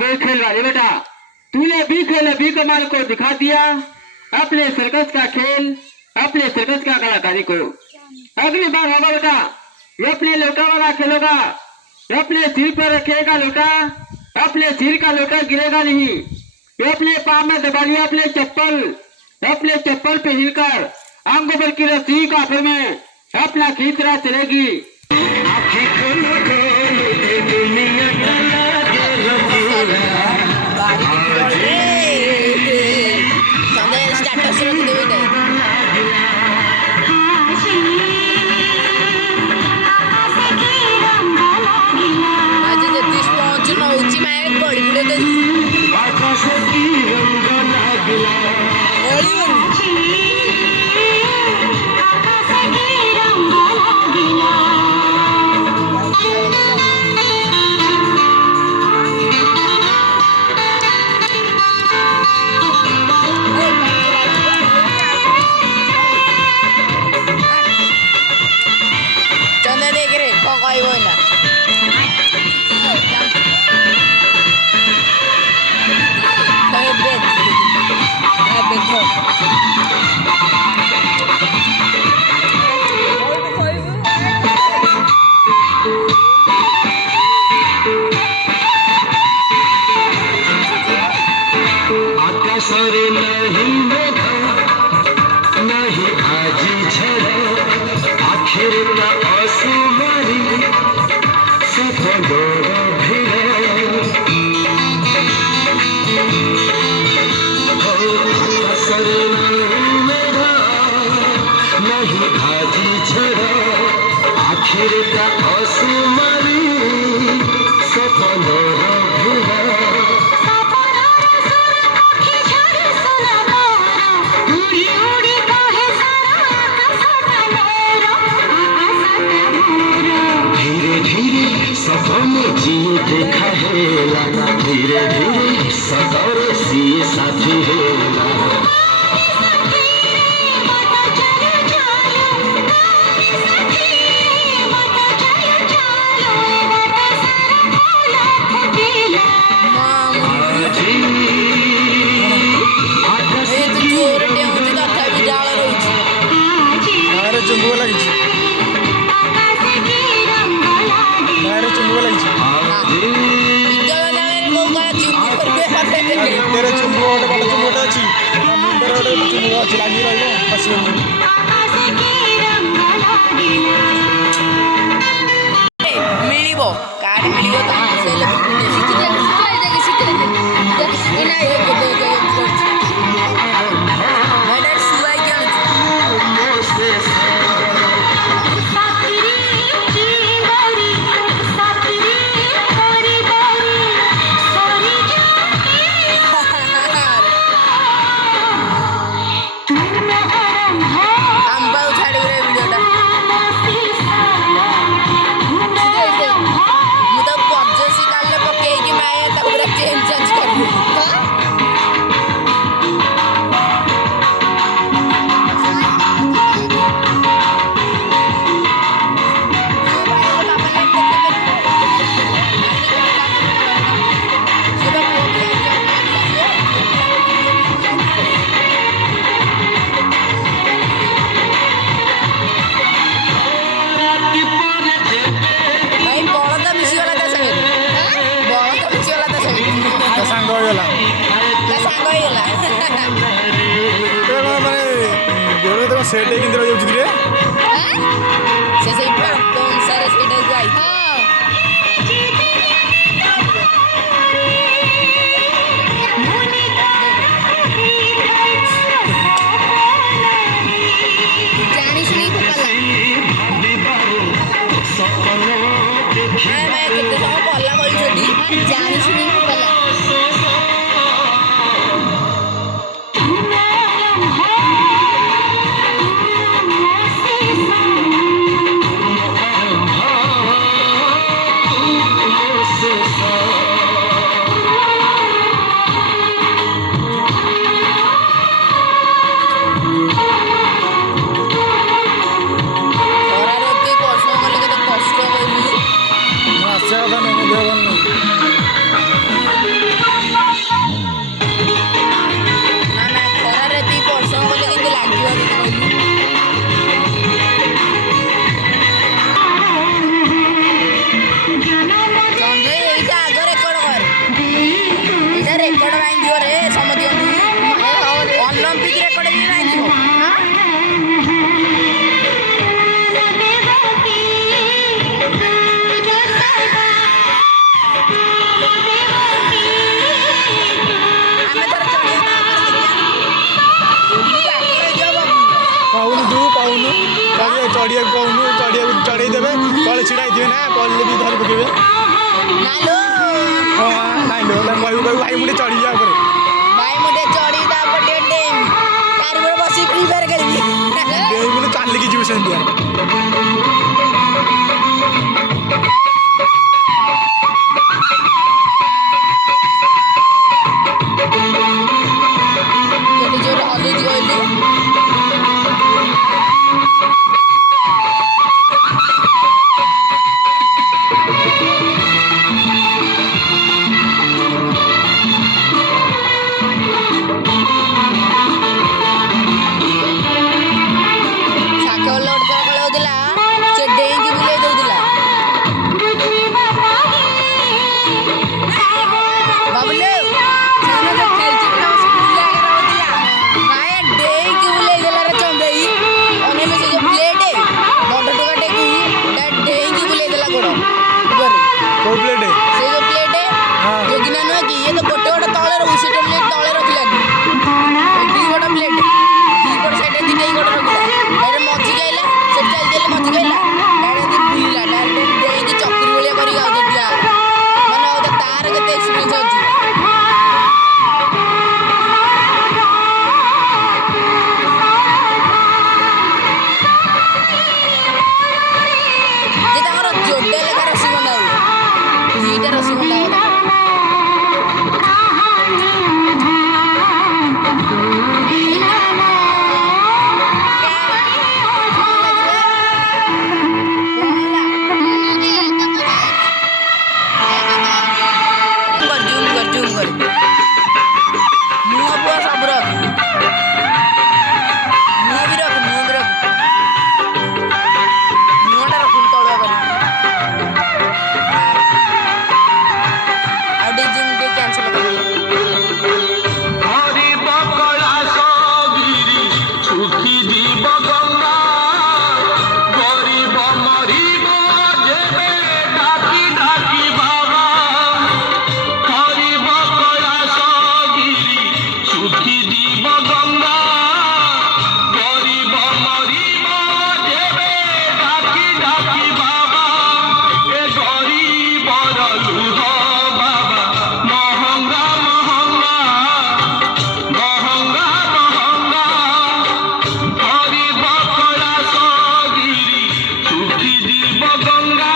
पे खेल वाले बेटा, तूने भी खेल भी कमाल को दिखा दिया, अपने सर्कस का खेल, अपने सर्कस का कलाकारी को। अगली बार होगा बेटा, ये अपने लोटा वाला खेलेगा, अपने सिर पर रखेगा लोटा, अपने सिर का लोटा गिरेगा नहीं, ये अपने पाँव में दबा लिया अपने चप्पल पे हिलकर आंगों पर की रस्सी काफिर में अपना खींचना चलेगी। धीरे धीरे सदर सी साथी है सेट किंतु रही होची रे से से तो सारे सेट है आई जानी सुनी को पल्ला मैं कितने समय पल्ला बोली छोटी जानी सुनी को पल्ला अच्छा था नहीं चढ़िया कहूँ चढ़िया चढ़े देवे तले छिड़ा थे ना पड़े भी धर पकेबे नालो हाँ नाई लो कहू कहू भाई मुझे चढ़ी जा ऊपर भाई मुझे चढ़ी ता पर डेम तार पर बसी फ्री फायर खेलबी मुझे चल की जीव से केते जोर हलुज गइली साके लोड कर कळौदिला से डेंगी बुले दउदिला बाबुले सानो जो खेलची ना स्कूल जाके रहउदिला काय डेंगी बुले गेला रे चंदेई ओने में से जो प्लेट है बॉर्डर टुका टेकू दैट डेंगी बुले देला गोड़ो ऊपर को प्लेट है से जो प्लेट है हाँ। जो गिना न कि ये तो गोटे गोटे तळे उसी प्लेट तळे रखिला दी गोटा प्लेट दी गोट साइड दी नहीं गोटे रखिला अरे मजी गइला से चल चल मजी गइला डारे दी बुलिला डारे देई की चक्री भलिया करी गाउ दिया माने ओते तार केते एक्सपीरियंस अछि जे ताकर जोडे लेखा रसी बंधा हुए दीटा रसी बंधा हुआ जूम कर मुँह पूरा सब रख मुँह भी रख मुँहटा रख तलुआ कर आउटे जूम टे कैंसिल कर हरि बकला सगिरी सुखी जीव गंगा गरीब मरीब जेबे डाकी डाकी बाबा हरि बकला सगिरी सुखी जीव गंगा गरीब मरीब जेबे डाकी डाकी बाबा ए गरीबर लुह बाबा महंगा महंगा महंगा महंगा हरि बकला सगिरी सुखी जीव गंगा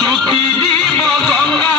सुखी जीव गंगा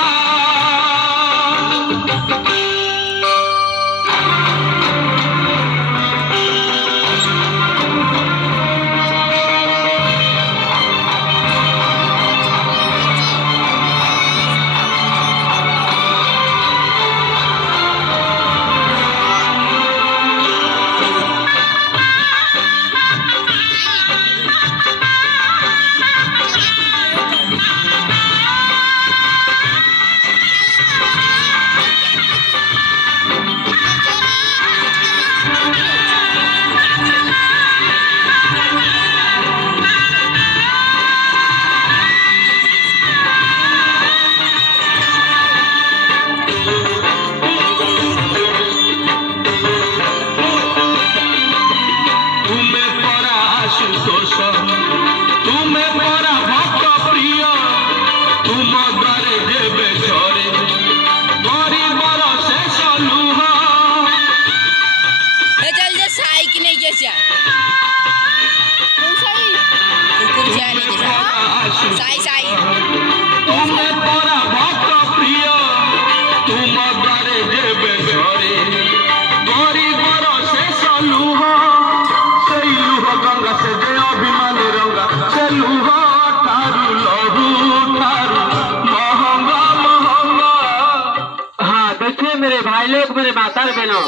तुमे परा आशुतोष तुमे परा भक्त प्रिय तुम द्वारे देवे झरे गरीबर शेष लुह ए चल जे साई की नहीं जैसा कौन साई कुकुर जा नहीं जैसा साई साई तुमे परा भक्त प्रिय तुम द्वारे देवे झरे गरीबर शेष लुह सेई लुह गंगा से जे अभिमान रंगा से लुह ठारू लहू ठारू महंगा महंगा हाँ देखिए मेरे भाई लोग मेरे माता बहनों